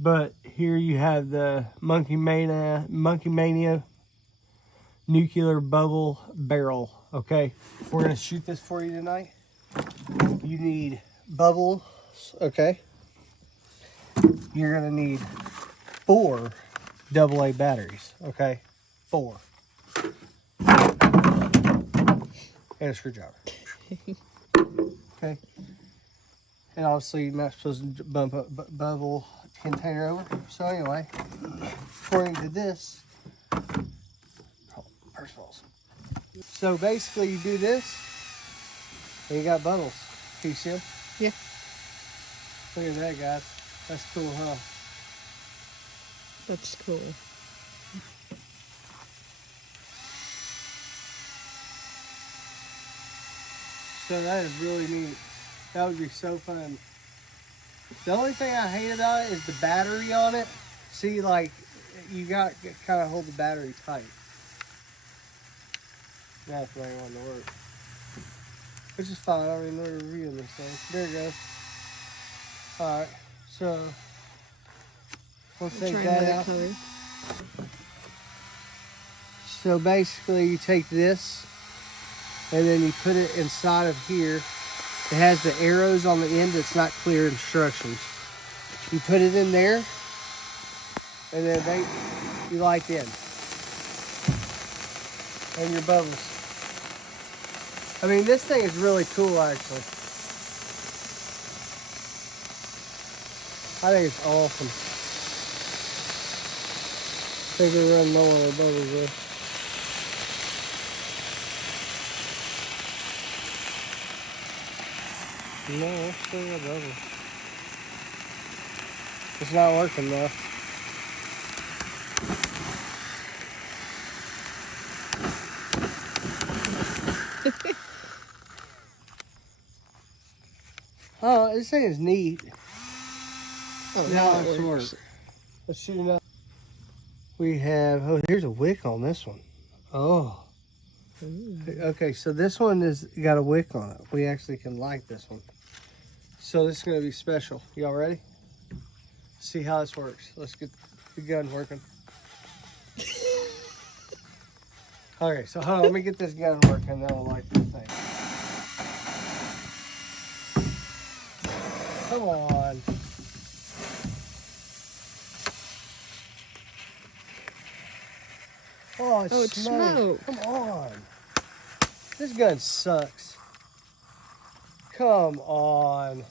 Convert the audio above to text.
But here you have the Monkey Mania nuclear bubble barrel. Okay, we're gonna shoot this for you tonight. You need bubbles. Okay, you're gonna need 4 AA batteries. Okay, 4, and a screwdriver. Okay, and obviously you're not supposed to bump a bubble container over. So anyway, according to this, so basically you do this, and you got bubbles. Can you see them? Yeah. Look at that, guys. That's cool, huh? That's cool. So that is really neat. That would be so fun. The only thing I hate about it is the battery on it. See, like, you got to kind of hold the battery tight. That's the way I want to work. Which is fine. I mean, we're reviewing this thing. There it goes. Alright, so we'll take that out. Color. So basically you take this and then you put it inside of here. It has the arrows on the end. It's not clear instructions. You put it in there and then you light in. And your bubbles. I mean, this thing is really cool, actually. I think it's awesome. I think we're running low on our bubbles there. No, it's still got bubbles. It's not working though. Oh, this thing is neat. Oh, Now it's work. Let's shoot it up. We have, oh, here's a wick on this one. Oh. Ooh. Okay, so this one is got a wick on it. We actually can light this one. So this is going to be special. Y'all ready? See how this works. Let's get the gun working. Okay, so hold on, let me get this gun working, then I'll light this thing. Come on. Oh, it's smoke. Come on. This gun sucks. Come on.